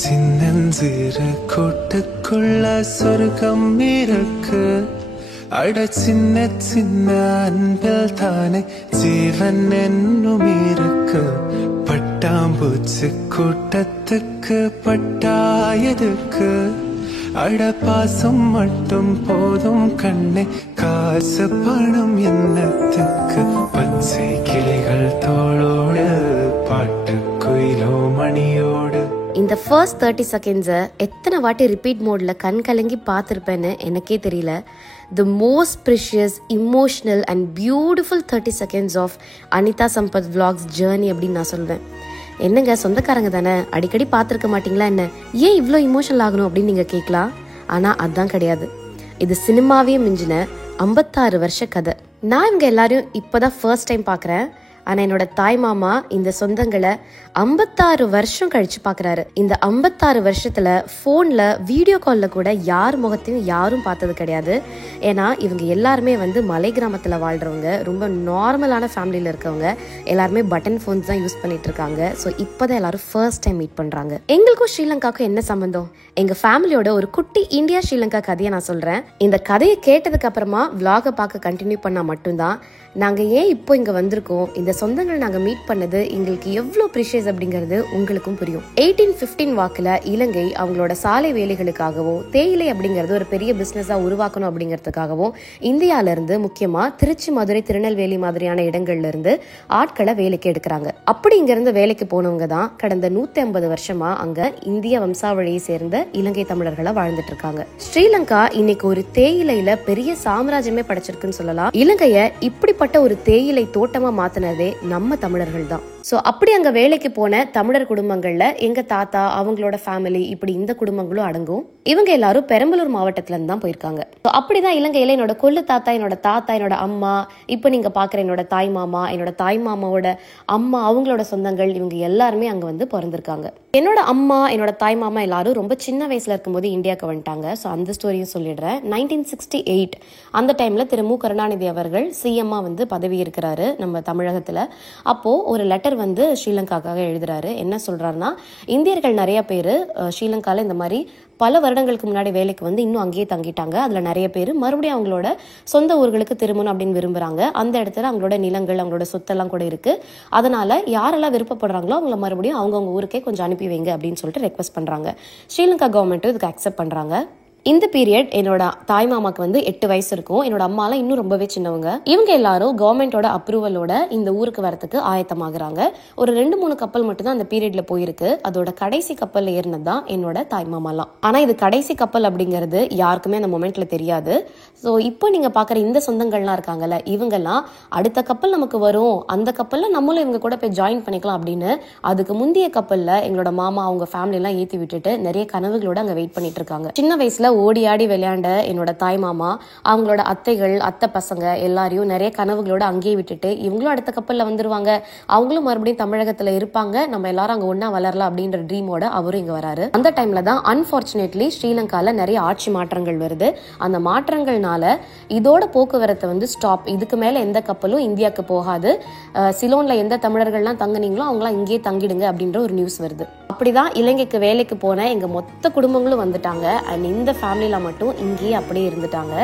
சின்னஞ்சிறு கூட்டுக்குள்ள சொர்க்கம் இருக்கு. அட சின்ன சின்ன அன்பில் தானே ஜீவன் என்னும் இருக்கு. பட்டாம்பூச்சி கூட்டத்துக்கு பட்டாயதுக்கு. அட பாசம் மட்டும் போதும் கண்ணே, காசு பணம் என்னத்துக்கு. பச்சை கிளிகள் தோளோடு பாட்டு குயிலோ மணியோடு. இந்த ஃபர்ஸ்ட் 30 செகண்ட்ஸை எத்தனை வாட்டி ரிப்பீட் மோட்ல கண் கலங்கி பார்த்துருப்பேன்னு எனக்கே தெரியல. The most precious, emotional and beautiful 30 seconds of Anita Sampath vlogs journey அப்படின்னு நான் சொல்வேன். என்னங்க, சொந்தக்காரங்க தானே, அடிக்கடி பார்த்துருக்க மாட்டிங்களா என்ன, ஏன் இவ்வளோ இமோஷனல் ஆகணும் அப்படின்னு நீங்கள் கேட்கலாம். ஆனால் அதுதான் கிடையாது. இது சினிமாவே மிஞ்சின 56 வருஷ கதை. நான் இவங்க எல்லாரையும் இப்போதான் ஃபர்ஸ்ட் டைம் பார்க்குறேன். ஆனால் என்னோட தாய் மாமா இந்த சொந்தங்களை 56 வருஷம் கழிச்சு பார்க்குறாரு. இந்த 56 வருஷத்தில் ஃபோனில் வீடியோ காலில் கூட யார் முகத்தையும் யாரும் பார்த்தது கிடையாது. ஏன்னா இவங்க எல்லாருமே மலை கிராமத்தில் வாழ்கிறவங்க, ரொம்ப நார்மலான ஃபேமிலியில் இருக்கவங்க, எல்லாருமே பட்டன் ஃபோன்ஸ் தான் யூஸ் பண்ணிட்டு இருக்காங்க. ஸோ இப்போ தான் எல்லாரும் ஃபர்ஸ்ட் டைம் மீட் பண்ணுறாங்க. எங்களுக்கும் ஸ்ரீலங்காவுக்கும் என்ன சம்பந்தம்? எங்கள் ஃபேமிலியோட ஒரு குட்டி இந்தியா ஸ்ரீலங்கா கதையை நான் சொல்கிறேன். இந்த கதையை கேட்டதுக்கு அப்புறமா விளாகை பார்க்க கண்டினியூ பண்ணால் மட்டும்தான் நாங்கள் ஏன் இப்போ இங்கே வந்திருக்கோம், இந்த சொந்தங்கள் நாங்கள் மீட் பண்ணது எங்களுக்கு எவ்வளோ ப்ரிஷியஸ் அப்படிங்கிறது உங்களுக்கும் புரியும். 1815 வாக்கில் இலங்கை அவங்களோட சாலை வேலைகளுக்காகவும் தேயிலை அப்படிங்கிறது ஒரு பெரிய பிஸ்னஸாக உருவாக்கணும் அப்படிங்கிறதுக்காகவும் இந்தியாவிலேருந்து முக்கியமாக திருச்சி, மதுரை, திருநெல்வேலி மாதிரியான இடங்கள்ல இருந்து ஆட்களை வேலைக்கு எடுக்கிறாங்க. அப்படி இங்கேருந்து வேலைக்கு போனவங்க தான் கடந்த 150 வருஷமா அங்கே இந்திய வம்சாவளியை சேர்ந்த இலங்கை தமிழர்களாக வாழ்ந்துட்டு இருக்காங்க. ஸ்ரீலங்கா இன்னைக்கு ஒரு தேயிலையில பெரிய சாம்ராஜ்யமே படைச்சிருக்குன்னு சொல்லலாம். இலங்கையை இப்படி ஒரு தேயிலை தோட்டமா மாத்தினதே நம்ம தமிழர்கள் தான். சோ அப்படி அங்க வேலைக்கு போன தமிழர் குடும்பங்கள்ல எங்க தாத்தா, அவங்களோட ஃபேமிலி, இப்படி இந்த குடும்பங்களும் அடங்கும். இவங்க எல்லாரும் பெரம்பலூர் மாவட்டத்துல இருந்து தான் போயிருக்காங்க. அப்படிதான் இலங்கையில என்னோட கொள்ளு தாத்தா, என்னோட தாத்தா, என்னோட அம்மா, இப்ப நீங்க பாக்குற என்னோட தாய் மாமா, என்னோட தாய் மாமாவோட அம்மா, அவங்களோட சொந்தங்கள், இவங்க எல்லாருமே அங்க பிறந்திருக்காங்க. என்னோட அம்மா, என்னோட தாய் மாமா எல்லாரும் ரொம்ப சின்ன வயசுல இருக்கும்போது இந்தியாவுக்கு வந்துட்டாங்க. ஸோ அந்த ஸ்டோரியும் சொல்லிடுறேன். 1968 அந்த டைம்ல திரு மு. கருணாநிதி அவர்கள் சிஎம்மா பதவி இருக்கிறாரு நம்ம தமிழகத்துல. அப்போ ஒரு லெட்டர் ஸ்ரீலங்காக்காக எழுதுறாரு. என்ன சொல்றாருன்னா, இந்தியர்கள் நிறைய பேர் ஸ்ரீலங்கால இந்த மாதிரி பல வருடங்களுக்கு முன்னாடி வேலைக்கு இன்னும் அங்கேயே தங்கிட்டாங்க. அதுல நிறைய பேர் மறுபடியும் அவங்களோட சொந்த ஊர்களுக்கு திரும்பணும் அப்படின்னு விரும்புறாங்க. அந்த இடத்துல அவங்களோட நிலங்கள், அவங்களோட சொத்தெல்லாம் கூட இருக்கு. அதனால யாரெல்லாம் விருப்பப்படுறாங்களோ அவங்கள மறுபடியும் அவங்கவுங்க ஊருக்கே கொஞ்சம் அனுப்பி வைங்க அப்படின்னு சொல்லிட்டு ரெக்வஸ்ட் பண்றாங்க. ஸ்ரீலங்கா கவர்மெண்ட் இதுக்கு அக்செப்ட் பண்றாங்க. இந்த பீரியட் என்னோட தாய் மாமாக்கு 8 வயசு இருக்கும். என்னோட அம்மாலாம் இன்னும் ரொம்பவே சின்னவங்க. இவங்க எல்லாரும் கவர்மெண்டோட அப்ரூவலோட இந்த ஊருக்கு வரத்துக்கு ஆயத்தமாகறாங்க. ஒரு 2-3 கப்பல் மட்டும் தான் அந்த பீரியட்ல போயிருக்கு. அதோட கடைசி கப்பல்ல ஏறினதுதான் என்னோட தாய் மாமாலாம். ஆனா இது கடைசி கப்பல் அப்படிங்கிறது யாருக்குமே அந்த மொமெண்ட்ல தெரியாது. ஸோ இப்போ நீங்க பாக்குற இந்த சொந்தங்கள்லாம் இருக்காங்கல்ல, இவங்கெல்லாம் அடுத்த கப்பல் நமக்கு வரும், அந்த கப்பல்ல நம்மளும் இவங்க கூட போய் ஜாயின் பண்ணிக்கலாம் அப்படின்னு அதுக்கு முந்தைய கப்பல்ல எங்களோட மாமா அவங்க ஃபேமிலி எல்லாம் ஏற்றி விட்டுட்டு நிறைய கனவுகளோட அங்க வெயிட் பண்ணிட்டு இருக்காங்க. சின்ன வயசுல ஓடி ஆடி விளையாண்ட என்னோட தாய் மாமா, அவங்களோட அத்தைகள், அத்தை பசங்க எல்லாரையும் நிறைய கனவுகளோட அங்கேயே விட்டுட்டு இவங்களும் அடுத்த கப்பல்ல வந்துருவாங்க, அவங்களும் மறுபடியும் தமிழகத்துல இருப்பாங்க, நம்ம எல்லாரும் அங்க ஒன்னா வளரலாம் அப்படின்ற ட்ரீமோட அவரும் இங்க வராரு. அந்த டைம்ல தான் அன்பார்ச்சுனேட்லி ஸ்ரீலங்கால நிறைய ஆட்சி மாற்றங்கள் வருது. அந்த மாற்றங்கள்னால இதோட போக்குவரத்தை ஸ்டாப், இதுக்கு மேல எந்த கப்பலும் இந்தியாவுக்கு போகாது, சிலோன்ல எந்த தமிழர்கள்லாம் தங்குனீங்களோ அவங்களாம் இங்கேயே தங்கிடுங்க அப்படின்ற ஒரு நியூஸ் வருது. அப்படிதான் இலங்கைக்கு வேலைக்கு போன எங்க மொத்த குடும்பங்களும் வந்துட்டாங்க. அண்ட் இந்த ஃபேமிலியில மட்டும் இங்கேயே அப்படியே இருந்துட்டாங்க.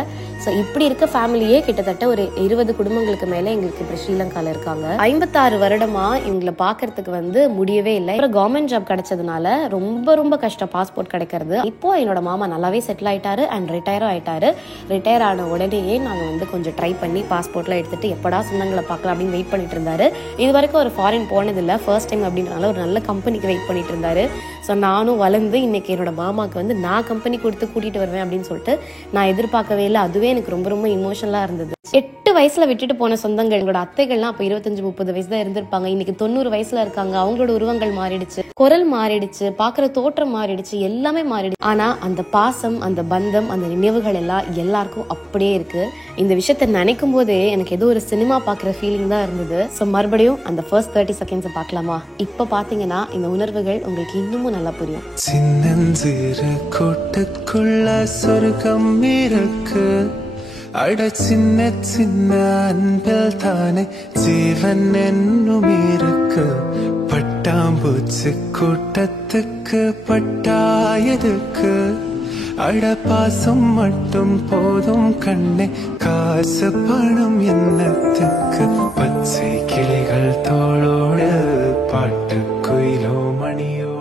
ஸோ இப்படி இருக்க ஃபேமிலியே கிட்டத்தட்ட ஒரு 20 குடும்பங்களுக்கு மேல எங்களுக்கு இப்ப ஸ்ரீலங்கால இருக்காங்க. 56 வருடமா இவங்களை பாக்குறதுக்கு முடியவே இல்லை. அப்புறம் கவர்மெண்ட் ஜாப் கிடைச்சதுனால ரொம்ப ரொம்ப கஷ்டம் பாஸ்போர்ட் கிடைக்கிறது. இப்போ என்னோட மாமா நல்லாவே செட்டில் ஆயிட்டாரு அண்ட் ரிட்டையரும் ஆயிட்டாரு. ரிட்டையர் ஆன உடனேயே நாங்க கொஞ்சம் ட்ரை பண்ணி பாஸ்போர்ட்லாம் எடுத்துட்டு எப்படா சொந்தங்களை பார்க்கலாம் அப்படின்னு வெயிட் பண்ணிட்டு இருந்தாரு. இது வரைக்கும் ஒரு ஃபாரின் போனதில்லை, ஃபர்ஸ்ட் டைம் அப்படின்றனால ஒரு நல்ல கம்பெனிக்கு வெயிட் பண்ணிட்டு இருந்தாரு. ஸோ நானும் வளர்ந்து இன்னைக்கு என்னோட மாமாவுக்கு நான் கம்பெனி கொடுத்து கூட்டிட்டு வருவேன் அப்படின்னு சொல்லிட்டு நான் எதிர்பார்க்கவே இல்லை. அதுவே எனக்கு ரொம்ப ரொம்ப இமோஷனலா இருந்தது. 8 வயசுல விட்டுட்டு போன சொந்தங்கள், எங்களோட அத்தைகள்லாம் அப்ப 25-30 வயசு தான் இருந்திருப்பாங்க. இன்னைக்கு 90 வயசுல இருக்காங்க. அவங்களோட உருவங்கள் மாறிடுச்சு, குரல் மாறிடுச்சு, பாக்குற தோற்றம் மாறிடுச்சு, எல்லாமே மாறிடுச்சு. ஆனா அந்த பாசம், அந்த பந்தம், அந்த நினைவுகள் எல்லாம் எல்லாருக்கும் அப்படியே இருக்கு. இந்த விஷயத்த நினைக்கும் போதே எனக்கு ஏதோ ஒரு சினிமா பாக்குற ஃபீலிங் தான் இருந்தது. ஸோ மறுபடியும் அந்த ஃபர்ஸ்ட் 30 செகண்ட்ஸ் பார்க்கலாமா? இப்ப பாத்தீங்கன்னா இந்த உணர்வுகள் உங்களுக்கு இன்னமும் நல்லா புரியும். சின்னஞ்சிறு கூட்டுக்குள்ள சொர்க்கம் இருக்கு. அட சின்ன சின்ன அன்பில் தானே ஜீவன் என்னும் இருக்கு. பட்ட பட்டாம்பூச்சி கூட்டத்துக்கு பட்டாயதுக்கு அட பாசம் மட்டும் போதும் கண்ணே காசு பணம் என்னத்துக்கு பச்சை கிளிகள் தோளோடு பாட்டு குயிலோ மணியோடு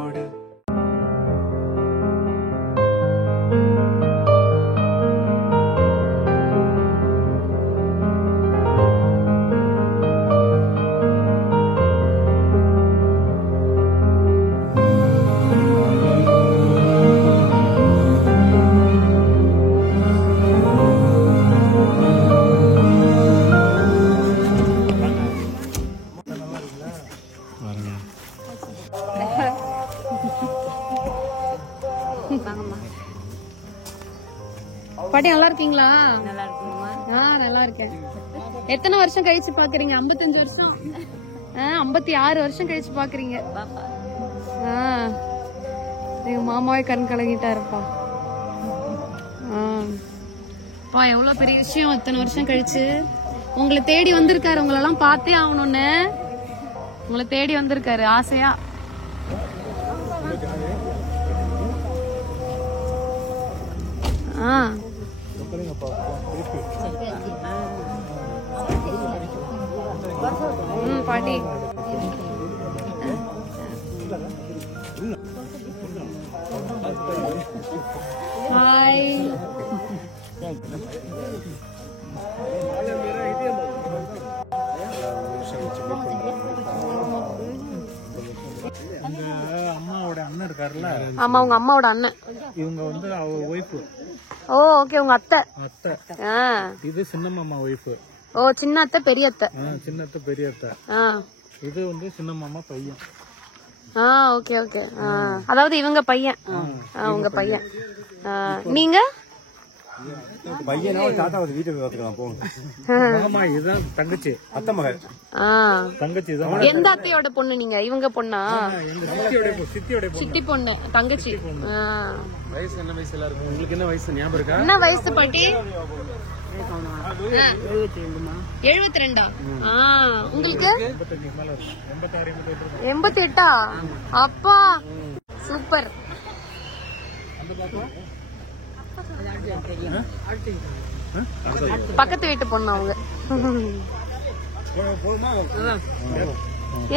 பாட்டி நல்லா இருக்கீங்களா? நல்லா இருக்குமா? நல்லா இருக்கேன். எத்தனை வருஷம் கழிச்சு பாக்குறீங்க? 55 வருஷம் 56 வருஷம் கழிச்சு பாக்குறீங்க. எங்க மாமாவே கண் கலங்கிட்டாருப்பா. எவ்வளவு பெரிய விஷயம். இத்தனை வருஷம் கழிச்சு உங்களை தேடி வந்திருக்காரு. உங்களை எல்லாம் பார்த்தே ஆகணும்னு உங்களை தேடி வந்திருக்காரு ஆசையா. பாட்டி ஹாய். அம்மாவோட அண்ணன் இருக்காருல்ல? ஆமா, உங்க அம்மாவோட அண்ணன். இவங்க வந்து அவ ஒய்ஃப். ஓ ஓகே, உங்க அத்தை. இது சின்ன மாமா ஒய்ஃப். ஓ, சின்ன அத்தை பெரிய அத்தை. சின்ன அத்தை பெரிய அத்தை. இது வந்து சின்ன மாமா பையன். Okay okay. அதாவது இவங்க பையன், உங்க பையன். நீங்க தங்கச்சி, அத்தை மகள், தங்கச்சி. எந்த அத்தையோட பொண்ணு நீங்க? இவங்க பொண்ணா? சித்தி பொண்ணு, தங்கச்சி. வயசு என்ன வயசு எல்லாருக்கும்? உங்களுக்கு என்ன வயசு ஞாபகம் இருக்கா? என்ன வயசு பாட்டி? 72. உங்களுக்கு 88. அப்பா சூப்பர். பக்கத்து வீட்டு பொண்ணு அவங்க.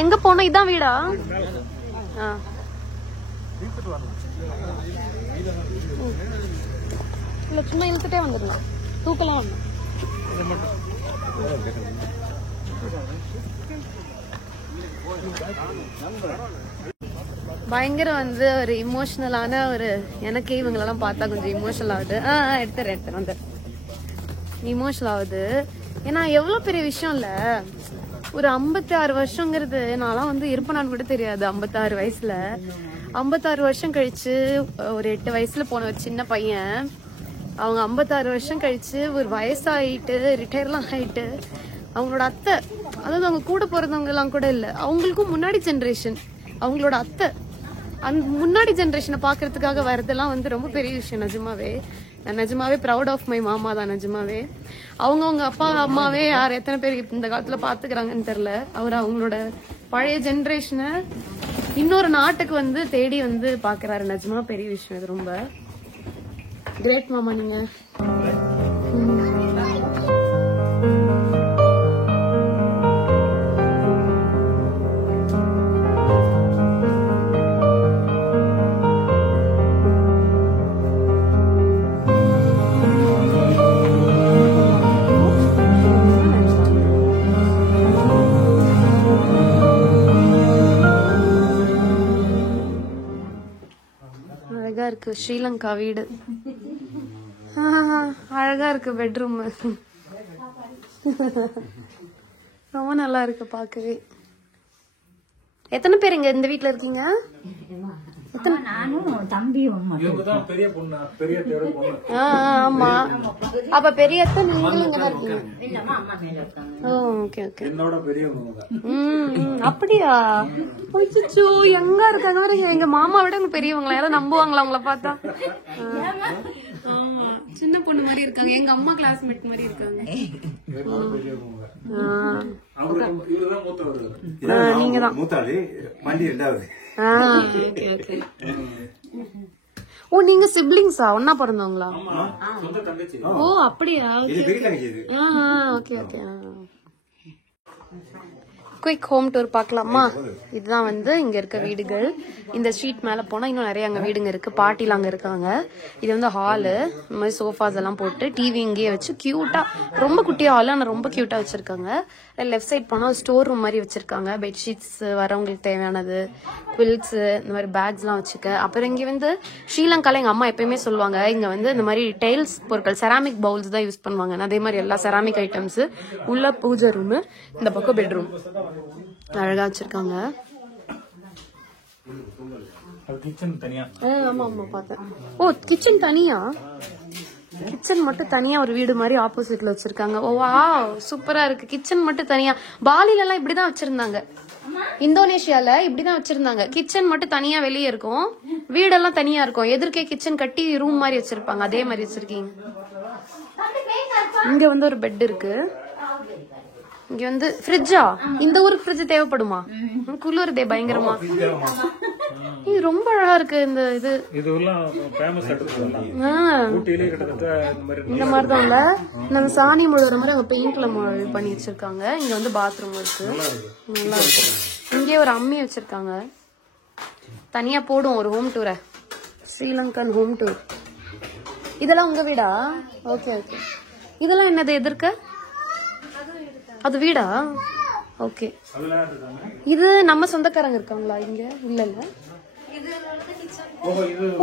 எங்க போனோம்? இதான் வீடா? இல்ல, சும்மா இழுத்துட்டே வந்துடலாம், தூக்கலாம். பயங்கர வந்து ஒரு இமோஷனலான ஒரு, எனக்கு இவங்களெல்லாம் பார்த்தா கொஞ்சம் இமோஷனல் ஆகுது. எடுத்துறேன் வந்து இமோஷனல் ஆகுது. ஏன்னா எவ்வளவு பெரிய விஷயம் இல்ல. ஒரு 56 வருஷங்கிறது நான்லாம் வந்து இருப்பேனான்னு கூட தெரியாது. 56 வயசுல 56 வருஷம் கழிச்சு ஒரு 8 வயசுல போன ஒரு சின்ன பையன், அவங்க 56 வருஷம் கழிச்சு ஒரு வயசாயிட்டு ரிட்டையர்லாம் ஆயிட்டு அவங்களோட அத்தை, அதாவது அவங்க கூட பிறந்தவங்க எல்லாம் கூட இல்ல, அவங்களுக்கும் முன்னாடி ஜெனரேஷன், அவங்களோட அத்தை, அந்த முன்னாடி ஜெனரேஷனை பாக்குறதுக்காக வர்றதெல்லாம் வந்து ரொம்ப பெரிய விஷயம். நிஜமாவே ப்ரௌட் ஆஃப் மை மாமா தான். நிஜமாவே அவங்க அப்பா அம்மாவே யார் எத்தனை பேர் இந்த காலத்துல பாத்துக்கிறாங்கன்னு தெரியல. அவர் அவங்களோட பழைய ஜெனரேஷனை இன்னொரு நாட்டுக்கு வந்து தேடி வந்து பாக்குறாரு. நிஜமா பெரிய விஷயம். இது ரொம்ப கிரேட் மாமா நீங்க. அழகா இருக்கு ஸ்ரீலங்கா வீடு. அழகா இருக்கு பெட்ரூம். ரொம்ப நல்லா இருக்கு பாக்கவே. எத்தனை பேர் இங்க இந்த வீட்ல இருக்கீங்க? நானும் தம்பியும். ஆமா, அப்ப பெரிய அத்தை நீங்களும் இங்கதான் இருக்கீங்க. Okay okay. அப்படியா? அச்சோ, எங்க இருக்காங்க? எங்க மாமா விட பெரியவங்களா? யாரும் நம்புவாங்களா உங்களை பார்த்தா? ஆமா, சின்ன பொண்ணு மாதிரி இருக்காங்க. எங்க அம்மா கிளாஸ்மேட் மாதிரி இருக்காங்க. நீங்க தான் மூத்தாளி வண்டி 2வது. Okay okay. ஓ நீங்க சிப்லிங்ஸா? ஒன்னா பிறந்தவங்களா? ஓ அப்படியா? Okay okay. Quick home tour பார்க்கலாமா? இதுதான் வந்து இங்க இருக்க வீடுகள். இந்த ஸ்ட்ரீட் மேல போனா இன்னும் நிறைய அங்க வீடுங்க இருக்கு. பாட்டில அங்க இருக்காங்க. இது வந்து ஹாலு. இந்த மாதிரி சோஃபாஸ் எல்லாம் போட்டு டிவி இங்கேயே வச்சு கியூட்டா, ரொம்ப குட்டியா ஹால் ஆனா ரொம்ப கியூட்டா வச்சிருக்காங்க. லெஃப்ட் சைட் போனா ஸ்டோர் ரூம் மாதிரி வச்சிருக்காங்க. பெட்ஷீட்ஸ், வரவங்களுக்கு தேவையானது, குவில்ஸ், இந்த மாதிரி பேக்ஸ் எல்லாம் வச்சுக்க. அப்புறம் இங்க வந்து ஸ்ரீலங்கால எங்க அம்மா எப்பயுமே சொல்லுவாங்க, இங்க வந்து இந்த மாதிரி டைல்ஸ் பொருட்கள், செராமிக் பவுல்ஸ் தான் யூஸ் பண்ணுவாங்க. அதே மாதிரி எல்லா செராமிக் ஐட்டம்ஸ். உள்ள பூஜை ரூம், இந்த பக்கம் பெட்ரூம் அழகா வச்சிருக்காங்க. ஆமா ஆமா பார்த்தேன். ஓ கிச்சன் தனியா? கிச்சன் மட்டும் தனியா ஒரு வீடு மாதிரி ஆப்போசிட்ல வச்சிருக்காங்க. ஓ வாவ் சூப்பரா இருக்கு. கிச்சன் மட்டும் தனியா. பாலில எல்லாம் இப்படிதான் வச்சிருந்தாங்க. இந்தோனேஷியால இப்படிதான் வச்சிருந்தாங்க. கிச்சன் மட்டும் தனியா வெளியே இருக்கும், வீடெல்லாம் தனியா இருக்கும். எதிர்க்கே கிச்சன் கட்டி ரூம் மாதிரி வச்சிருப்பாங்க. அதே மாதிரி வச்சிருக்கீங்க. இங்க வந்து ஒரு பெட் இருக்கு. இங்க வந்து ஃப்ரிட்ஜா? இந்த ஊருக்கு ஃப்ரிட்ஜ் தேவைப்படுமா? குளிருதே பயங்கரமா. இது ரொம்ப அழகா இருக்கு. இந்த இந்த மாதிரி தான் இல்ல, நம்ம சாணி முழுகிற மாதிரி அவங்க பெயிண்ட்ல பண்ணி வச்சிருக்காங்க. இங்க வந்து பாத்ரூம் இருக்கு, நல்லா இருக்கு. இங்கே ஒரு அம்மி வச்சிருக்காங்க. தனியா போடும் ஒரு ஹோம் டூரை, ஸ்ரீலங்கன் ஹோம் டூர். இதெல்லாம் உங்க வீடா? Okay okay. இதெல்லாம் என்னது எதிர்க்க? அது வீடா? ஓகே. இது நம்ம சொந்தக்காரங்க இருக்காங்களா இங்க? இல்ல இல்ல.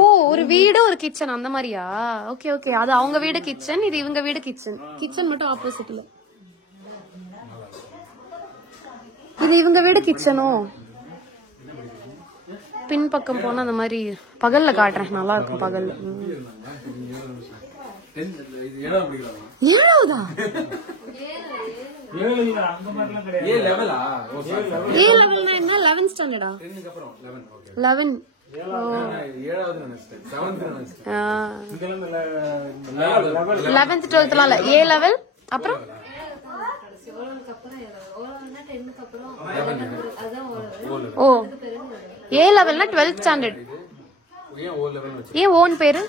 ஓ ஒரு வீடு ஒரு கிச்சன் அந்த மாதிரியா? Okay okay. அது அவங்க வீடு கிச்சன், இது இவங்க வீடு கிச்சன். கிச்சன் மட்டும் ஆப்போசிட்ல. இது இவங்க வீடு கிச்சனோ? பின்பக்கம் போனா அந்த மாதிரி பகல்ல காட்டுறேன், நல்லா இருக்கும் பகல்ல. 7வதா? ஏ லெவல்னா என்ன? 11th ஸ்டாண்டர்டா? 11. 11th 12th எல்லாம் இல்ல. ஏ லெவல் அப்புறம் ஓ ஏ லெவல்னா 12th ஸ்டாண்டர்ட். ஏன் ஓன் பேரு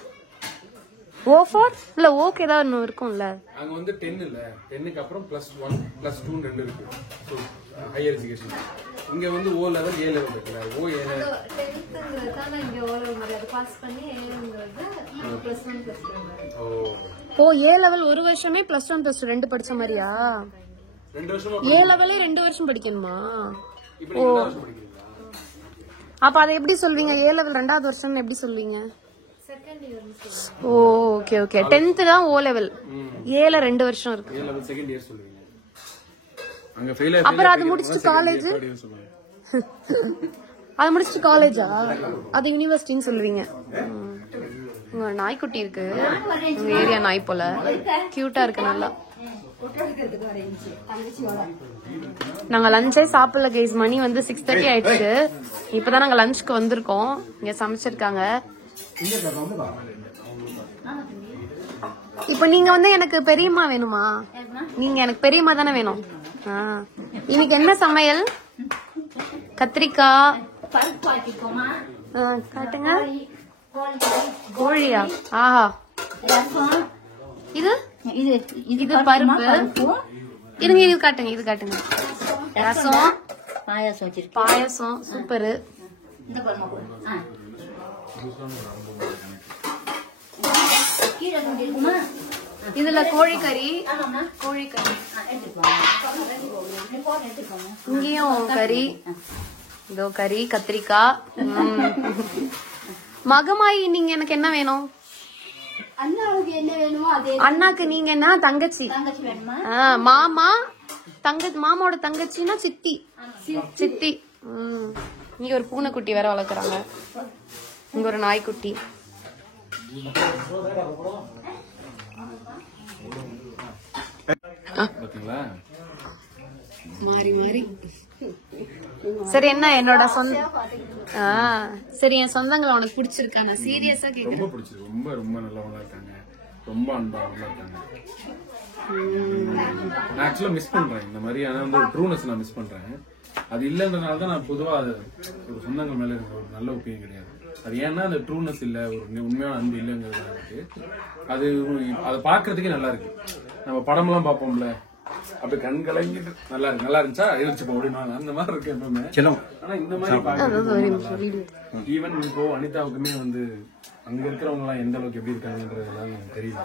O4 இல்ல? ஓகே ஏதாவது ஒன்னு இருக்கும்ல. அங்க வந்து 10 இல்ல, 10க்கு அப்புறம் +1 +2 ரெண்டு இருக்கு. So higher education. இங்க வந்து O லெவல் A லெவல் இருக்குல. O A லெவல் 10ங்கிறதால இங்க O லெவல் மாதிரி அது பாஸ் பண்ணி A ங்கிறது +1 +2. ஓ ஏ லெவல் ஒரு வருஷமே +1 +2 ரெண்டு படிச்ச மாதிரியா? 2 வருஷமா ஏ லெவலே 2 வருஷம் படிக்கணுமா? இப்போ நீங்க 2 வருஷம் படிக்கிறீங்களா? அப்ப அதை எப்படி சொல்வீங்க? ஏ லெவல் 2வது வருஷம் எப்படி சொல்வீங்க? ஓ ஓகே ஓகே. 10th தான் O லெவல். ஏல 2 வருஷம் இருக்கு. A லெவல் செகண்ட் இயர் சொல்லுவீங்க. அங்க ஃபெயில் அப்புறம் அது முடிச்சிட்டு காலேஜ். அது முடிச்சிட்டு காலேஜா? அது யுனிவர்சிட்டின்னு சொல்லுவீங்க. உங்க நாய்க்குட்டி இருக்கு, உங்க ஏரியா நாய் போல, கியூட்டா இருக்கு நல்லா. நாங்க லஞ்சே சாப்பிடல கைஸ். மணி வந்து 6:30 ஆயிடுச்சு. இப்பதான் நாங்க லஞ்சுக்கு வந்திருக்கோம். இங்க சமைச்சிருக்காங்க. இப்ப நீங்க வந்து எனக்கு பெரியம்மா வேணுமா? நீங்க எனக்கு பெரியம்மா தானே வேணும். இன்னைக்கு என்ன சமையல்? கத்திரிக்காய் காட்டுங்க. கோழியா? ஆஹா. இது இது பருப்பு. இருங்க இது காட்டுங்க, இது காட்டுங்க. ரசம், பாயசம். சூப்பரு. இதுல கோழிக்கறி. இங்கேயும் கறி. இதோ கறி, கத்திரிக்காய். மகமாயி நீங்க எனக்கு என்ன வேணும்? அண்ணாக்கு நீங்க என்ன? தங்கச்சி. மாமா மாமாவோட தங்கச்சின்னா சித்தி. சித்தி. இங்க ஒரு பூனைக்குட்டி வேற வளர்க்குறாங்க. இங்க ஒரு நாய்க்குட்டி. மாறி மாறி. சரி என்ன என்னோட சரி என் சொந்தங்களை உனக்கு பிடிச்சிருக்கா? நான் சீரியஸா கேக்குறேன். ரொம்ப பிடிச்சிருக்கு. ரொம்ப ரொம்ப நல்லவங்களா இருக்காங்க. ரொம்ப அன்பானவங்களா இருக்காங்க. நான் ஆக்சுவலா மிஸ் பண்றேன் இந்த மாதிரியான வந்து ட்ரூனஸ் நான் மிஸ் பண்றேன். அது இல்லைன்றதுனால தான் நான் பொதுவா அது ஒரு சொந்தங்கள் மேல எனக்கு ஒரு நல்ல ஒப்பீனியன் கிடையாது. அது ஏன்னா அந்த ட்ரூனஸ் இல்ல, ஒரு உண்மையான அன்பு இல்லைங்கிறது அது அதை பாக்குறதுக்கே நல்லா இருக்கு. நம்ம படம்லாம் பார்ப்போம்ல, அப்படி கண் கலங்கிட்டு நல்லா இருக்கு, நல்லா இருந்துச்சா எழுச்சி போடுவாங்க, அந்த மாதிரி இருக்கு எப்பவுமே. ஆனா இந்த மாதிரி ஈவன் இப்போ அனிதாவுக்குமே வந்து அங்க இருக்கிறவங்க எல்லாம் எந்த அளவுக்கு எப்படி இருக்காங்கன்றதுலாம் எனக்கு தெரியல.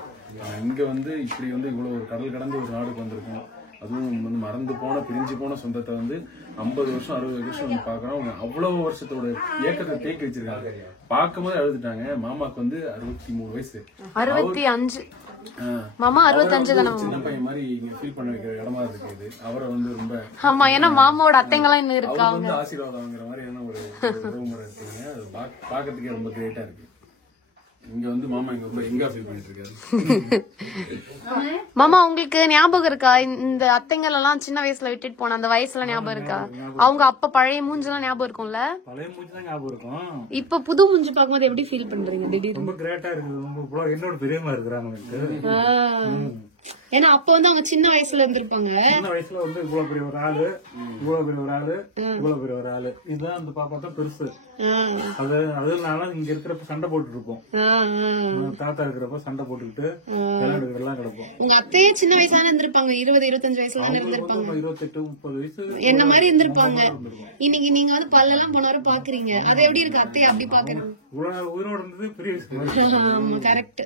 இங்க வந்து இப்படி வந்து இவ்வளவு ஒரு கடல் கடந்து ஒரு நாடுக்கு வந்திருக்கோம். அதுவும் வந்து மறந்து போன பிரிஞ்சு போன சொந்தத்தை வந்து 50 வருஷம் 60 வருஷம் வந்து பாக்குறோம். அவங்க அவ்வளவு வருஷத்தோட இயக்கத்தை தேக்கி வச்சிருக்காங்க. பார்க்கும் போது அழுதுட்டாங்க. மாமாக்கு வந்து 63 வயசு, 65. மாமா 65 தானே. சின்ன பையன் மாதிரி இங்க ஃபீல் பண்ண வைக்கிற இடமா இருக்கு இது. அவரை வந்து ரொம்ப ஆமா, ஏன்னா மாமாவோட அத்தைங்கெல்லாம் இன்னும் இருக்காங்க. வந்து ஆசீர்வாதம் வாங்குற மாதிரி என்ன ஒரு உறவுமுறை இருக்கீங்க. அது பாக்கிறதுக்கே ரொம்ப கிரேட்டா இருக்கு. இங்க வந்து மாமா இங்க ரொம்ப எங்கா ஃபீல் பண்ணிட்டு இருக்காரு. மாமா உங்களுக்கு ஞாபகம் இருக்கா இந்த அத்தைங்கள் எல்லாம் சின்ன வயசுல விட்டுட்டு போன அந்த வயசுல ஞாபகம் இருக்கா? அவங்க அப்ப பழைய மூஞ்செல்லாம் ஞாபகம் இருக்கும்ல? பழைய மூஞ்சி தான் ஞாபகம் இருக்கும். இப்ப புது மூஞ்சி பாக்கும்போது எப்படி ஃபீல் பண்றீங்க திடீர்னு? ரொம்ப கிரேட்டா இருக்குது. ரொம்ப என்னோட பெரியமா இருக்கிறாங்க. ஏன்னா அப்ப வந்து அவங்க சின்ன வயசுல இருந்திருப்பாங்க. சின்ன வயசுல வந்து இவ்வளவு பெரிய ஒரு ஆளு, இவ்வளவு பெரிய ஒரு ஆளு, இவ்வளவு பெரிய ஒரு ஆளு. இதுதான் அந்த பாப்பா தான் பெருசு. அதனால இங்க இருக்கிறப்ப சண்டை போட்டுட்டு இருப்போம். தாத்தா இருக்கிறப்ப சண்டை போட்டுக்கிட்டு விளையாடுகிட்டு எல்லாம் கிடப்போம். உங்க அத்தையே சின்ன வயசுல இருந்திருப்பாங்க, 20-25 வயசுல இருந்திருப்பாங்க. 28-30 வயசு என்ன மாதிரி இருந்திருப்பாங்க. இன்னைக்கு நீங்க வந்து பல்லெல்லாம் போன வரை பாக்குறீங்க. அது எப்படி இருக்கு அத்தையை அப்படி பாக்குறேன்? உயிரோட இருந்தது பெரிய விஷயம். கரெக்ட்.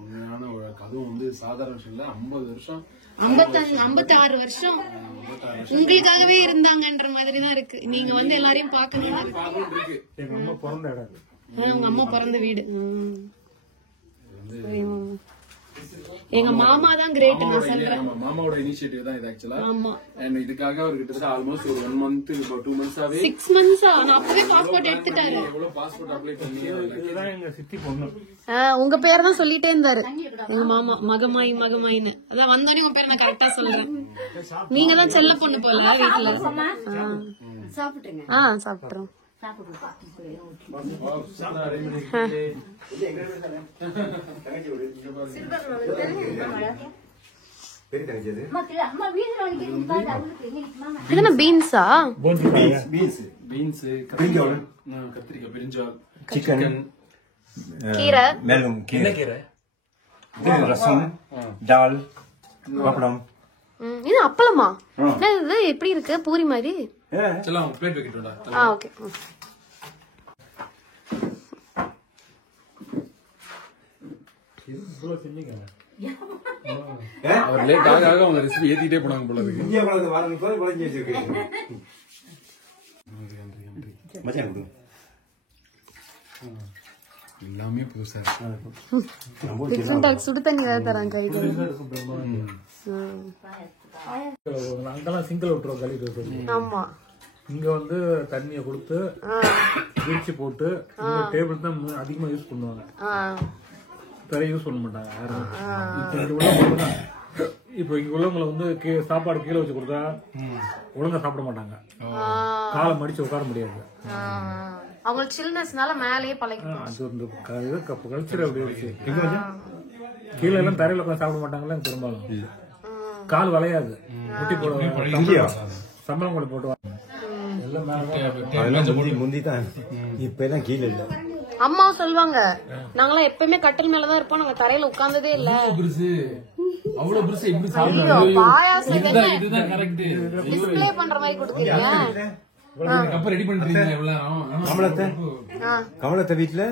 உண்மையான அதுவும் வந்து சாதாரண விஷயம் இல்ல. 50 வருஷம் 56 வருஷம் உங்களுக்காகவே இருந்தாங்கன்ற மாதிரி தான் இருக்கு. நீங்க வந்து எல்லாரையும் பாக்கணும். எங்க அம்மா பிறந்த இடம், உங்க அம்மா பிறந்த வீடு. எங்க மாமா தான் கிரேட். நான் சொல்றேன் மாமாவோட இனிஷியேட்டிவ் தான் இது ஆக்சுவலா. ஆமா, இதுக்காக ஒரு கிட்டத்தட்ட ஆல்மோஸ்ட் ஒரு 1 மந்த் 2 மந்த்ஸாவே 6 மந்த்ஸா நான் அப்பவே பாஸ்போர்ட் எடுத்துட்டாரு. எவ்வளவு பாஸ்போர்ட் அப்ளை பண்ணி இதுதான் எங்க சித்தி பொண்ணு. உங்க பேர் தான் சொல்லிட்டே இருந்தாரு எங்க மாமா, மகமாய் மகமாயின்னு. அதான் வந்தோடனே உங்க பேர் நான் கரெக்டா சொல்றேன். நீங்க தான் செல்ல பொண்ணு போல வீட்டுல. சாப்பிட்டுங்க. சாப்பிட்டுறோம். இது பீன்ஸா? பீன்ஸ், கத்திரிக்காய், பிரிஞ்சால், சிக்கன், கீரை, கீரை, ரசம், டால், பப்படம். இது அப்பளமா? இது எப்படி இருக்கு? பூரி மாதிரி. செல்லம் பிளேட் வைக்கட்டும்டா. ஓகே. அவர் லேட் ஆக அவங்க ரெசிபி ஏத்திட்டே போனாங்க போல இருக்கு. இந்தியா பழத்தை வாரணும் போது குழஞ்சி வச்சிருக்கீங்க. மச்சான் கொடு. எல்லாமே புதுசா டிஃபரெண்ட் சுடு தண்ணி வேற தராங்க கைக்கு. அங்கெல்லாம் சிங்கிள் விட்டுருவோம் கழுவி. ஆமா, இங்க வந்து தண்ணிய கொடுத்து பிரிச்சு போட்டு டேபிள் தான் அதிகமா யூஸ் பண்ணுவாங்க. வேற யூஸ் பண்ண மாட்டாங்க யாரும். இப்ப இங்க உள்ளவங்களை வந்து சாப்பாடு கீழே வச்சு கொடுத்தா ஒழுங்கா சாப்பிட மாட்டாங்க. காலை மடிச்சு உட்கார முடியாது. அவங்க சில்னஸ்னால மேலேயே பழகிடும். அது வந்து கல்ச்சர் அப்படி இருக்கு. கீழே எல்லாம் தரையில உட்காந்து சாப்பிட மாட்டாங்களா பெரும்பாலும். கால் வளையாது, முட்டி போடுவாங்க, சம்பளம் கூட போட்டுவாங்க. முந்திதான் இப்ப எல்லாம் கீழே இல்ல. அம்மா சொல்லுவாங்க, நாங்களாம் எப்பயுமே கட்டில் மேலதான் இருப்போம், நாங்க தரையில உட்கார்ந்ததே இல்ல. அவ்வளவு பெருசு எப்படி பாயாசம் இதுதான் கரெக்ட். டிஸ்ப்ளே பண்ற மாதிரி கொடுத்தீங்க. கப்ப ரெடி பண்றீங்க. கமலத்தை வீட்டுல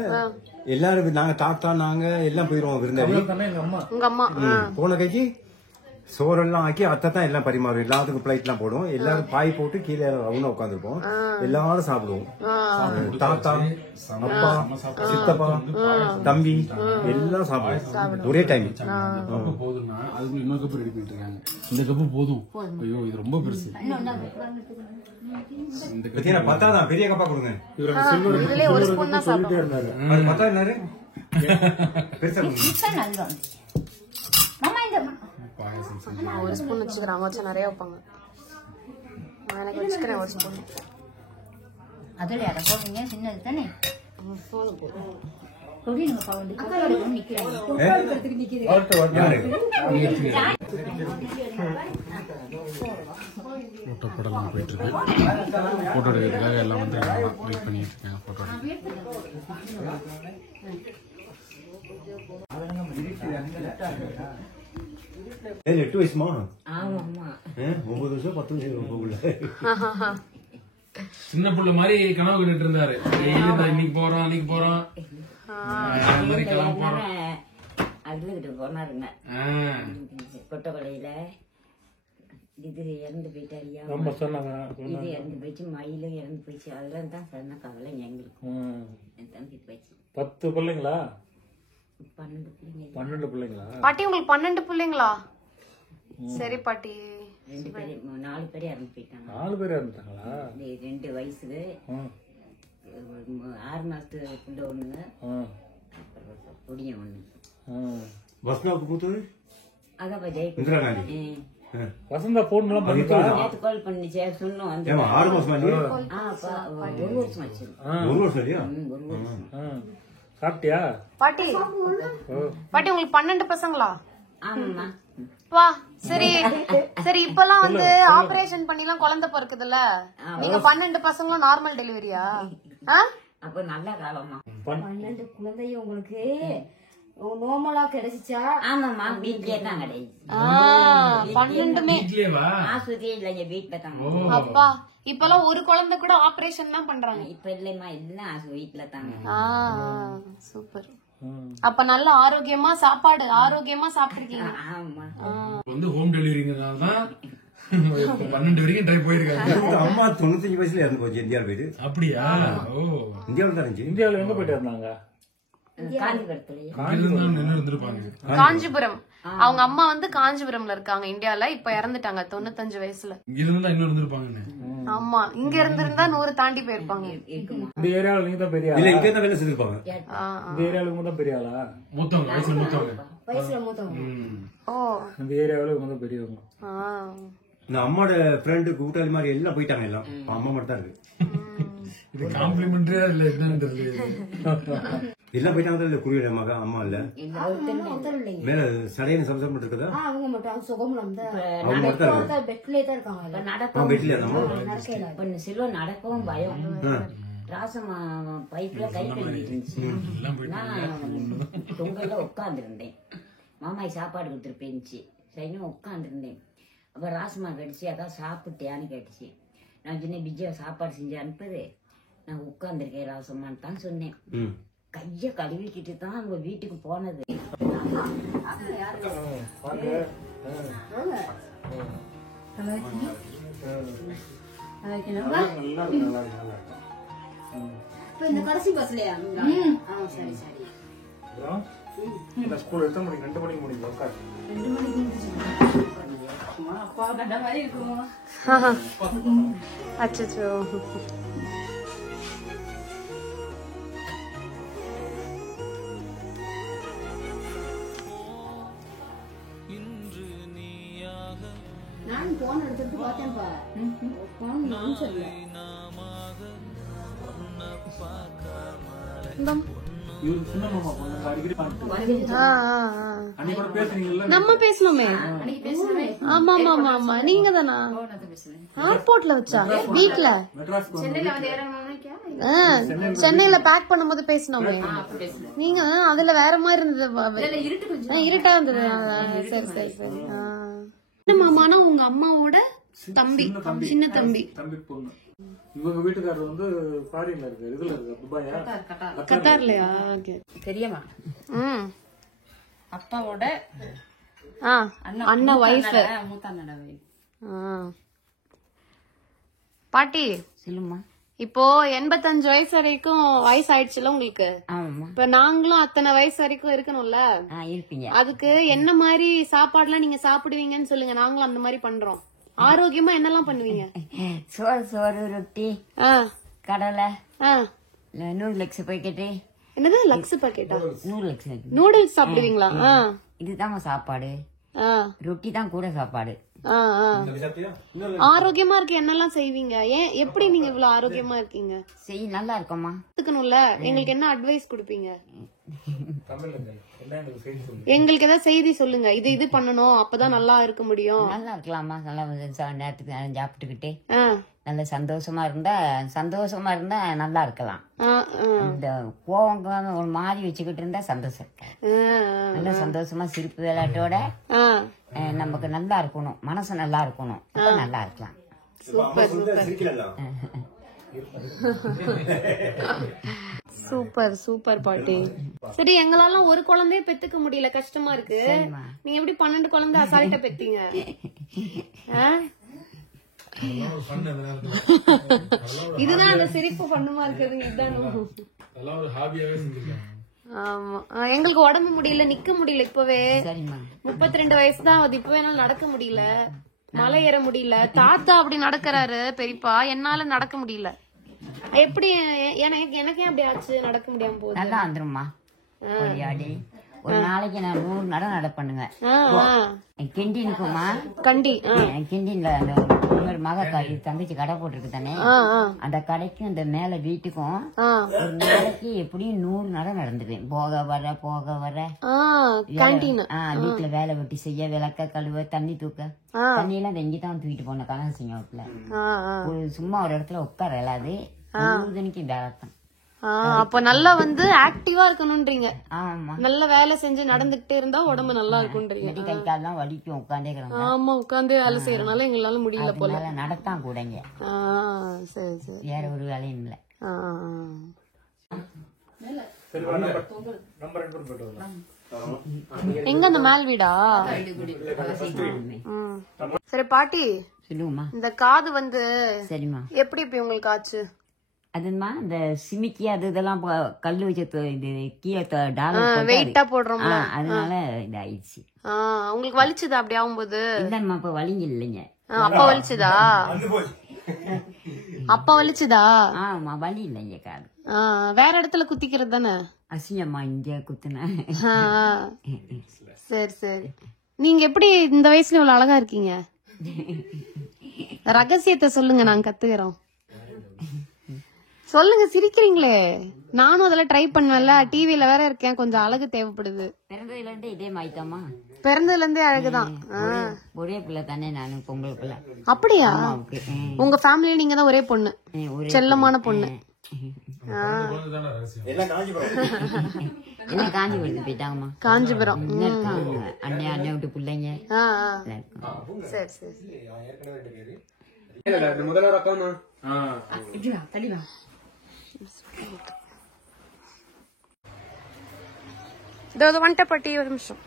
எல்லாரும் நாங்க தாத்தா நாங்க எல்லாம் போயிருவோம் விருந்தாளி. உங்க அம்மா போன கைக்கு சோறெல்லாம் ஆக்கி அத்தை தான் எல்லாம் பரிமாறும். எல்லாத்துக்கும் பிளைட் எல்லாம் போடுவோம். எல்லாரும் பாய் போட்டு கீழே ரவுண்டா உட்காந்துருப்போம். எல்லாரும் சாப்பிடுவோம். தாத்தா, அப்பா, சித்தப்பா, தம்பி எல்லாம் சாப்பிடுவோம் ஒரே டைம். போதும்னா அதுக்கு இன்னொரு கப்பு ரெடி பண்ணிட்டு இருக்காங்க. இந்த கப்பு போதும். ஐயோ இது ரொம்ப பெருசு. பத்தாதான் பெரிய கப்பா கொடுங்க. ஒரு ஸ்பூன் தான் சொல்லிட்டே இருந்தாரு. பத்தா என்ன பெருசா ஒரு ஸ்பூன் வச்சுக்கிறேன். வச்சு நிறைய வைப்பாங்க. எனக்கு வச்சுக்கிறேன் ஒரு ஸ்பூன். அதுல போடுறீங்க சின்னது தானே. போட்டோ படம்லாம் போயிட்டு இருக்கு. போட்டோ எடுக்கிறதுக்காக எல்லாம் வந்து வெயிட் பண்ணிட்டு இருக்காங்க. போட்டோ ஏய் 8 வயசுமா? ஆமாம்மா. 9 வருஷம் 10 வருஷம் போகல. சின்ன புள்ள மாதிரி கனவு கண்டுட்டு இருந்தாரு. இன்னைக்கு போறோம் அன்னைக்கு போறோம் அந்த மாதிரி கிளம்ப போறோம். அழுதுகிட்டு போனாருங்க கொட்டக்கொலையில. இது இறந்து போயிட்டாரியா, இது இறந்து போயிடுச்சு, மயிலும் இறந்து போயிடுச்சு. அதெல்லாம் தான் சொன்ன கவலை எங்களுக்கு. என் தம்பி போயிடுச்சு. 10 பிள்ளைங்களா? 12 பிள்ளைங்க. 12 பிள்ளைங்களா? பாட்டி உங்களுக்கு 12 பிள்ளைங்களா? சரி பாட்டி. 2 பேர் 4 பேர் இறந்து போயிட்டாங்க. 4 பேர் இறந்துட்டாங்களா? 2 வயசுக்கு 6 மாசத்துக்குள்ள ஒண்ணுங்க, பொடியும் ஒண்ணு. வசனாவுக்கு மூத்தது அதான் ஜெய் இந்திரா காந்தி. வசந்தா போன் எல்லாம் பண்ணிட்டா? நேத்து கால் பண்ணிச்சே சொன்னோம். வந்து 6 மாசமா? 1 வருஷம் ஆச்சு. 1 வருஷம் இல்லையா? 1 வருஷம். சாப்பிட்டியா பாட்டி? பாட்டி உங்களுக்கு 12 பசங்களா? ஆமாம்மா. வா சரி சரி. இப்பெல்லாம் வந்து ஆபரேஷன் பண்ணிலாம் குழந்தை பிறக்குதுல்ல, நீங்க 12 பசங்களும் நார்மல் டெலிவரியா? அப்ப நல்ல காலமா. 12 குழந்தையும் உங்களுக்கு நோமலா கிடைச்சிச்சா? ஆமாம்மா, வீட்லயே தான் கிடையாது. 12மே ஆஸ்பத்திரி இல்லைங்க, வீட்டுல தான். அப்பா இப்பெல்லாம் ஒரு குழந்தை கூட ஆபரேஷன் தான் பண்றாங்க. இப்ப இல்லைம்மா, எல்லாம் வீட்டுல தாங்க. சூப்பர். அப்ப நல்ல ஆரோக்கியமா சாப்பாடு ஆரோக்கியமா சாப்பிட்டுருக்கீங்க. ஆமா, வந்து ஹோம் டெலிவரிங்கிறதுனால தான் 12 வரைக்கும் ட்ரை போயிருக்காங்க. அம்மா 95 வயசுல இறந்து போச்சு இந்தியாவில் போயிட்டு. அப்படியா? ஓ, இந்தியாவில் தான் இருந்துச்சு. இந்தியாவில் எங்க போயிட்டு இருந்தாங்க? காஞ்சிபுரம். அவங்க அம்மா வந்து காஞ்சிபுரம்ல இருக்காங்க இந்தியால. இப்ப இறந்துட்டாங்க 95 வயசுல. ஆமா, இங்க இருந்திருந்தா 100 தாண்டி போயிருப்பாங்க. இந்த ஏரியாவில் நீங்க தான் பெரிய இல்ல, இங்க தான் வேலை செஞ்சிருப்பாங்க. இந்த ஏரியாவில் தான் பெரிய ஆளா? மூத்தவங்க, வயசுல மூத்தவங்க. ஓ, இந்த ஏரியாவில் இவங்க தான் பெரியவங்க. இந்த அம்மாவோட ஃப்ரெண்டு கூட்டாளி மாதிரி எல்லாம் போயிட்டாங்க. எல்லாம் அம்மா மட்டும் தான் இருக்கு. இது காம்ப்ளிமெண்டரியா இல்ல என்னன்றது எல்லாம் போயிட்டாங்க. குருவிட மகா அம்மா இல்ல. மேல சடையன்னு சம்சாரம் இருக்குதா? அவங்க மட்டும் சுகமும் அவங்க மட்டும் தான் பெட்லயே தான் இருக்காங்க. பெட்லயா நம்ம சில்வ நடக்கவும் பயம். ராசமா பைப்ல கை கழுவிட்டு இருந்துச்சு. நான் தொங்கல உட்கார்ந்து இருந்தேன். மாமாய் சாப்பாடு கொடுத்துட்டு போயிருந்துச்சு. சரின்னு உட்கார்ந்து இருந்தேன். அப்ப ராசமா கடிச்சு அதான் சாப்பிட்டியான்னு கேட்டுச்சு. நான் சொன்னேன், பிஜ்ஜா சாப்பாடு செஞ்சு அனுப்புது, நான் உட்கார்ந்துருக்கேன் ராசம்மான்னு தான் சொன்னேன். கைய கழுவிக்கிட்டு தான் அவங்க வீட்டுக்கு போனது. இந்த கடைசி பஸ்லயா? சரி சரி. ஸ்கூல் எத்தனை மணிக்கு? 2 மணிக்கு முடியும். உட்காரு. 2 மணிக்கு முடிஞ்சிச்சு. அப்பா கண்ட மாதிரி இருக்குமா? அச்சோ. நான் போன் எடுத்துட்டு பார்த்தேன்ப்பா. போன் சொல்லல. நம்ம பேசணுமே. ஆமா ஆமா ஆமா, நீங்க தானா? ஏர்போர்ட்ல வச்சா? வீட்ல சென்னையில பேக் பண்ணும்போது பேசணுமே. நீங்க அதுல வேற மாதிரி இருந்தது, இருட்டா இருந்தது. சரி சரி சரி. மாமானா உங்க அம்மாவோட தம்பி, சின்ன தம்பி. தம்பி பொண்ணு. இவங்க வீட்டுக்காரர் வந்து ஃபாரின்ல இருக்கு. இதுல இருக்கு, துபாயா? கத்தார்லயா? தெரியுமா? அப்பாவோட அண்ணா வைஃப். பாட்டி சொல்லுமா. இப்போ 85 வயசு வரைக்கும் வயசு ஆயிடுச்சுல உங்களுக்கு. இப்ப நாங்களும் அத்தனை வயசு வரைக்கும் இருக்கணும்ல, இருப்பீங்க. அதுக்கு என்ன மாதிரி சாப்பாடுலாம் நீங்க சாப்பிடுவீங்கன்னு சொல்லுங்க. நாங்களும் அந்த மாதிரி பண்றோம். ஆரோக்கியமா என்னெல்லாம் பண்ணுவீங்க? சோறு ரொட்டி, கடலை, நூடுல்ஸ் பாக்கெட்டு. என்னது லக்ஸ் பாக்கெட்டா? நூடுல்ஸ். நூடுல்ஸ் சாப்பிடுவீங்களா? இதுதான் சாப்பாடு. ரொட்டி தான் கூட சாப்பாடு. ஆரோக்கியமா இருக்கு. என்னெல்லாம் செய்வீங்க? ஏன் எப்படி நீங்க இவ்வளவு ஆரோக்கியமா இருக்கீங்க? நல்லா இருக்கோமா? இருக்கணும்ல. எங்களுக்கு என்ன அட்வைஸ் கொடுப்பீங்க? எங்களுக்கு ஏதாவது செய்தி சொல்லுங்க. இது பண்ணணும், அப்பதான் நல்லா இருக்க முடியும். நல்லா இருக்கலாமா, நல்லா நேரத்துக்கு சாப்பிட்டுக்கிட்டே நல்ல சந்தோஷமா இருந்தா நல்லா இருக்கலாம். இந்த கோவம் ஒரு மாதிரி வச்சுக்கிட்டு இருந்தா சந்தோஷம் நல்ல சந்தோஷமா சிரிப்பு விளையாட்டோட நமக்கு நல்லா இருக்கணும், மனசு நல்லா இருக்கணும், நல்லா இருக்கலாம். சூப்பர் சூப்பர் பாட்டி. சரி, எங்களால ஒரு குழந்தைய பெத்துக்க முடியல, கஷ்டமா இருக்கு. நீங்க எப்படி 12 குழந்தை அசால்ட்டா பெத்தீங்க? இதுதான் அந்த சிரிப்பு பண்ணுமா இருக்குதுங்க. இதுதான். ஆமா, எங்களுக்கு உடம்பு முடியல, நிக்க முடியல. இப்பவே 32 வயசு தான் ஆகுது. இப்பவே என்னால நடக்க முடியல, மலை ஏற முடியல. தாத்தா அப்படி நடக்கிறாரு பெரியப்பா, என்னால நடக்க முடியல. எப்படி எனக்கே அப்படி ஆச்சு, நடக்க முடியாம போகுது. நல்லா வந்துருமா ஒரு நாளைக்கு நான் 100 நடம் நடப்பண்ணுங்க. கிண்டினுக்குமா கிண்டின்ல அந்த மக தங்கச்சி கடை போட்டுருக்கு தானே, அந்த கடைக்கும் இந்த மேல வீட்டுக்கும் ஒரு நாளைக்கு எப்படியும் 100 நடம் நடந்துக்குவேன். போக வர வீட்டுல வேலை வெட்டி செய்ய, விளக்க கழுவ, தண்ணி தூக்க. தண்ணி எல்லாம் இங்கதான் தூக்கிட்டு போன கனகசிங்கத்துல சும்மா ஒரு இடத்துல உட்கார இல்லாது வேலைத்தான். அப்ப நல்லா ஆக்டிவா இருக்கணும்ன்றீங்க. நல்ல வேலை செஞ்சு நடந்துகிட்டே இருந்தா உடம்பு நல்லா இருக்கும்ன்றீங்க. கை கால்லாம் வலிக்கும் உட்காந்தே. ஆமா, உட்காந்தே வேலை செய்யறதுனால எங்களால முடியல போல. நடத்தான் கூடங்க. சரி சரி, வேற ஒரு வேலையும் இல்ல. எங்க அந்த மேல் வீடா? சரி பாட்டி, சொல்லுங்கம்மா. இந்த காது சரிம்மா எப்படி உங்களுக்கு ஆச்சு? அதுமா இந்த சிமிக்கி இதெல்லாம் கல்லு வச்சு இது கீழே வெயிட்டா போடுறோம், அதனால இது ஆயிடுச்சு. உங்களுக்கு வலிச்சுதா அப்படி ஆகும்போது? இல்லம்மா, இப்ப வலிங்க இல்லைங்க. அப்ப வலிச்சுதா? அப்ப வலிச்சுதா? ஆமா, வலி இல்லைங்க. காது வேற இடத்துல குத்திக்கிறது தானே? அசிங்கம்மா, இங்க குத்துன. சரி சரி. நீங்க எப்படி இந்த வயசுல இவ்வளவு அழகா இருக்கீங்க? ரகசியத்தை சொல்லுங்க, நாங்க கத்துக்கிறோம். சொல்லுங்க, சிரிக்கிறீங்களே. நானும் அதெல்லாம் ட்ரை பண்ணுவேன்ல, டிவில வேற இருக்கேன், கொஞ்சம் அழகு தேவைப்படுது. பிறந்ததுல இருந்தே இதே மாய்த்தாமா? பிறந்ததுல இருந்தே அழகுதான். ஒரே பிள்ளை தானே நானு, பொம்பளை பிள்ளை. அப்படியா? உங்க ஃபேமிலியில நீங்க தான் ஒரே பொண்ணு, செல்லமான பொண்ணு. எல்லாம் காஞ்சிபுரத்துக்கு போயிட்டாங்கம்மா. காஞ்சிபுரம் அண்ணன் விட்டு பிள்ளைங்க. சரி சரி. முதல்வர் அக்காமா தள்ளிவா. இதோ வந்துட்ட பாட்டி, ஒரு நிமிஷம்.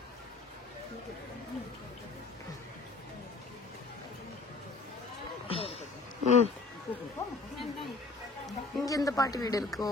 இங்க இந்த பாட்டி வீடு இருக்கோ?